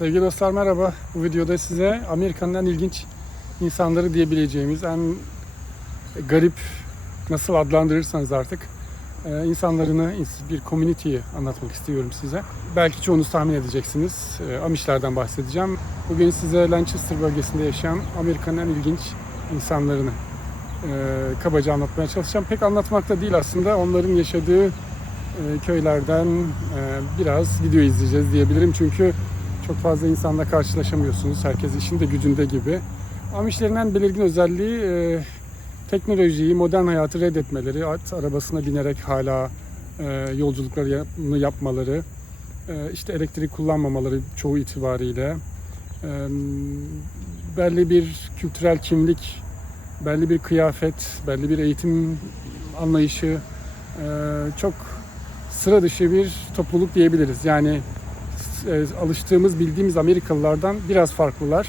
Sevgili dostlar merhaba. Bu videoda size Amerika'nın en ilginç insanları diyebileceğimiz en garip nasıl adlandırırsanız artık e, insanlarını bir community'yi anlatmak istiyorum size. Belki çoğunuz tahmin edeceksiniz. E, Amişlerden bahsedeceğim. Bugün size Lancaster bölgesinde yaşayan Amerika'nın en ilginç insanlarını e, kabaca anlatmaya çalışacağım. Pek anlatmakta değil aslında. Onların yaşadığı köylerden biraz video izleyeceğiz diyebilirim. Çünkü çok fazla insanla karşılaşamıyorsunuz. Herkes işinde gücünde gibi. Amişlerin belirgin özelliği e, teknolojiyi, modern hayatı reddetmeleri, at arabasına binerek hala e, yolculuklarını yapmaları, e, işte elektrik kullanmamaları çoğu itibariyle, e, belli bir kültürel kimlik, belli bir kıyafet, belli bir eğitim anlayışı, e, çok sıra dışı bir topluluk diyebiliriz. Yani alıştığımız, bildiğimiz Amerikalılardan biraz farklılar.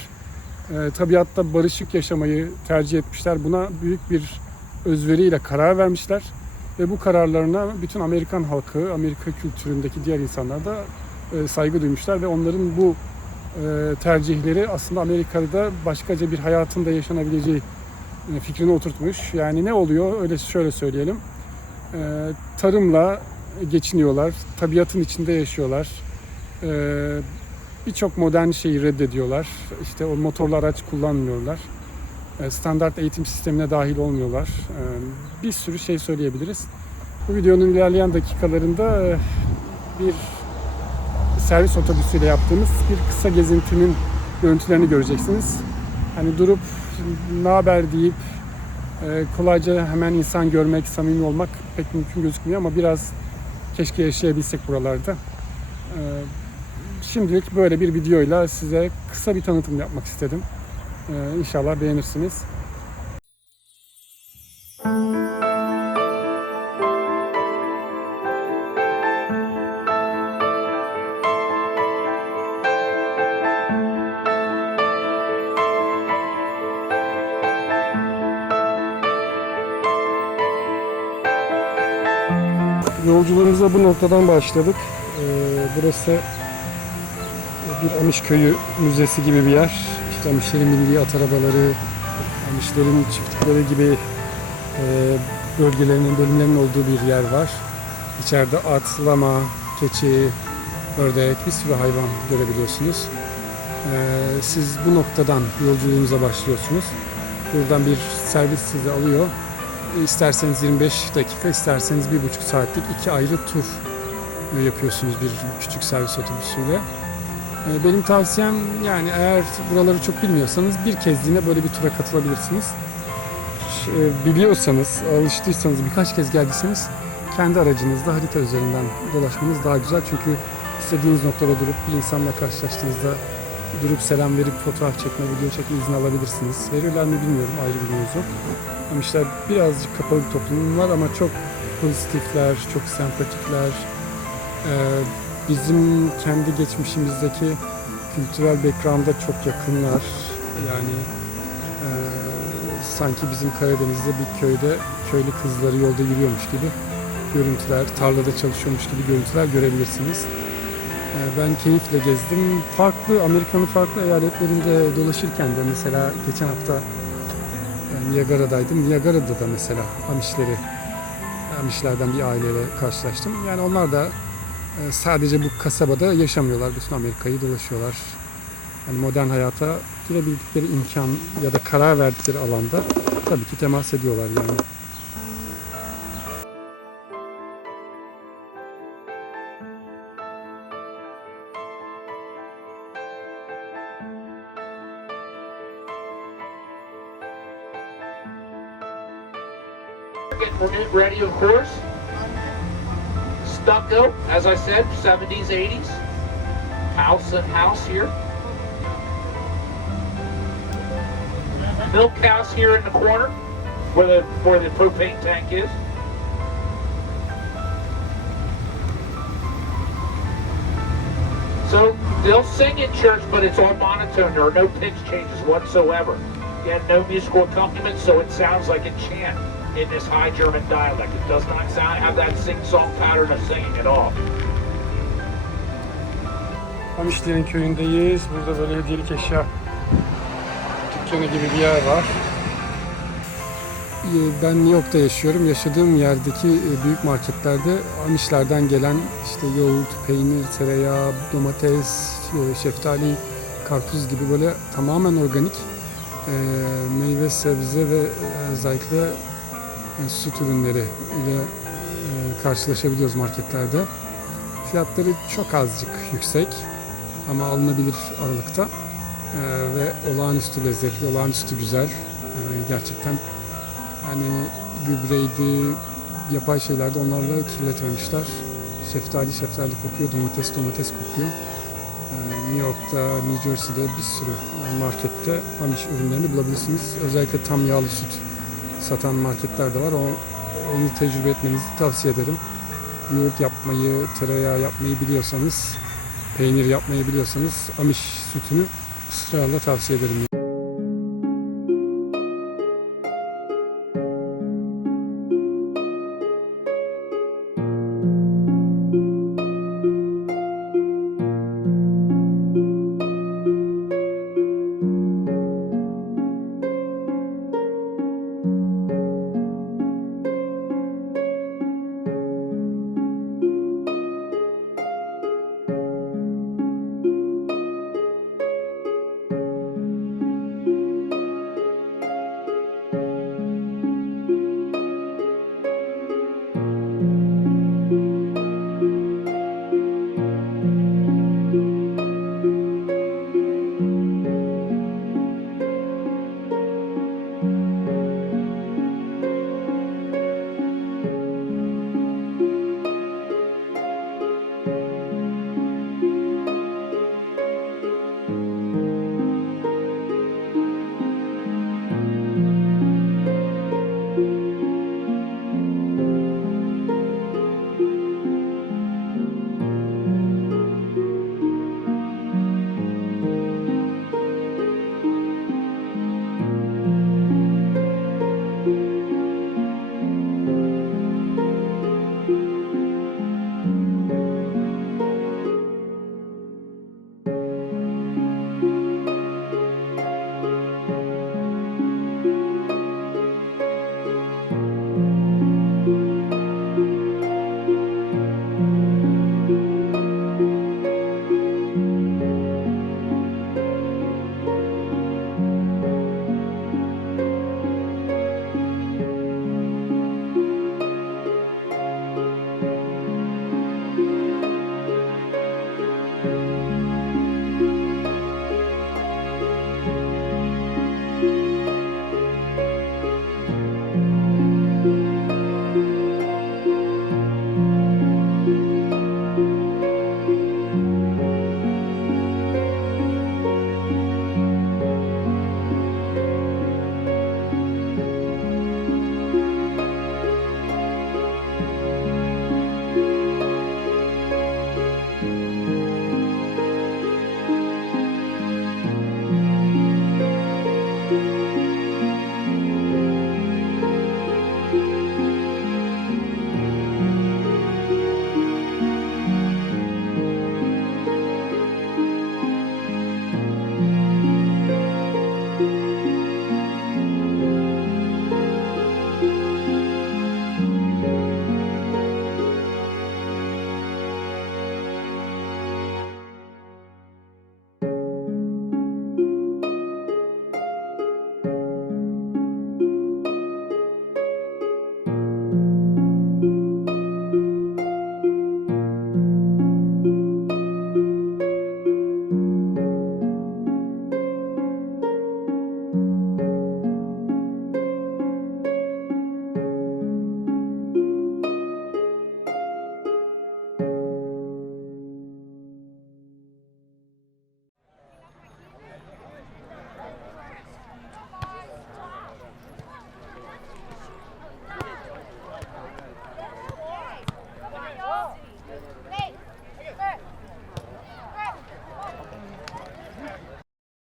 E, tabiatta barışık yaşamayı tercih etmişler. Buna büyük bir özveriyle karar vermişler. Ve bu kararlarına bütün Amerikan halkı, Amerika kültüründeki diğer insanlar da e, saygı duymuşlar ve onların bu e, tercihleri aslında Amerika'da başkaca bir hayatın da yaşanabileceği e, fikrini oturtmuş. Yani ne oluyor? Öyle şöyle söyleyelim. E, tarımla geçiniyorlar, tabiatın içinde yaşıyorlar. Ee, Birçok modern şeyi reddediyorlar. İşte o motorlu araç kullanmıyorlar. Ee, Standart eğitim sistemine dahil olmuyorlar. Ee, Bir sürü şey söyleyebiliriz. Bu videonun ilerleyen dakikalarında e, bir servis otobüsüyle yaptığımız bir kısa gezintinin görüntülerini göreceksiniz. Hani durup ne haber deyip e, kolayca hemen insan görmek, samimi olmak pek mümkün gözükmüyor ama biraz keşke yaşayabilsek buralarda. Şimdilik böyle bir videoyla size kısa bir tanıtım yapmak istedim. Ee, İnşallah beğenirsiniz. Yolculuğumuza bu noktadan başladık. Ee, burası bir Amiş köyü müzesi gibi bir yer. İşte Amişlerin bindiği at arabaları, Amişlerin çiftlikleri gibi e, bölgelerinin, bölümlerinin olduğu bir yer var. İçeride at, lama, keçi, ördek, bir sürü hayvan görebiliyorsunuz. E, siz bu noktadan yolculuğunuza başlıyorsunuz. Buradan bir servis sizi alıyor. İsterseniz 25 dakika, isterseniz 1,5 saatlik iki ayrı tur yapıyorsunuz bir küçük servis otobüsüyle. Ee, Benim tavsiyem yani eğer buraları çok bilmiyorsanız bir kezliğine böyle bir tura katılabilirsiniz. E, Biliyorsanız, alıştıysanız, birkaç kez geldiyseniz kendi aracınızda harita üzerinden dolaşmanız daha güzel. Çünkü istediğiniz noktada durup bir insanla karşılaştığınızda durup selam verip fotoğraf çekme, video çekme izni alabilirsiniz. Verirler mi bilmiyorum ayrı bir mevzu. Ama işte birazcık kapalı bir toplum var ama çok pozitifler, çok sempatikler. Bizim kendi geçmişimizdeki kültürel background'a çok yakınlar. Yani e, sanki bizim Karadeniz'de bir köyde köylü kızları yolda yürüyormuş gibi görüntüler, tarlada çalışıyormuş gibi görüntüler görebilirsiniz. E, ben keyifle gezdim. Farklı, Amerika'nın farklı eyaletlerinde dolaşırken de mesela geçen hafta e, Niagara'daydım. Niagara'da da mesela Amişleri, Amişlerden bir aileyle karşılaştım. Yani onlar da sadece bu kasabada yaşamıyorlar. Bütün Amerika'yı dolaşıyorlar. Yani modern hayata girebildikleri imkan ya da karar verdikleri alanda tabii ki temas ediyorlar yani. Of course. Stucco, as I said, 70s, 80s. House and house here. Milk house here in the corner, where the where the propane tank is. So they'll sing in church, but it's all monotone. There are no pitch changes whatsoever. Again, no musical accompaniment, so it sounds like a chant in this High German dialect. It does not sound have that sing-song pattern of singing at all. Hamişlerin köyündeyiz. Burada böyle hediyelik eşya dükkanı gibi bir yer var. Ee, Ben New York'ta yaşıyorum. Yaşadığım yerdeki e, büyük marketlerde Amişlerden gelen işte yoğurt, peynir, tereyağı, domates, e, şeftali, karpuz gibi böyle tamamen organik e, meyve, sebze ve özellikle süt ürünleri ile e, karşılaşabiliyoruz marketlerde. Fiyatları çok azıcık yüksek ama alınabilir aralıkta E, ve olağanüstü lezzetli, olağanüstü güzel. E, gerçekten yani gübreydi, yapay şeylerde onlarla kirletmemişler. Şeftali şeftali kokuyor, domates domates kokuyor. New York'ta, New Jersey'de bir sürü markette Amish ürünlerini bulabilirsiniz. Özellikle tam yağlı süt satan marketler de var. O, onu tecrübe etmenizi tavsiye ederim. Yoğurt yapmayı, tereyağı yapmayı biliyorsanız, peynir yapmayı biliyorsanız Amish sütünü ısrarla tavsiye ederim.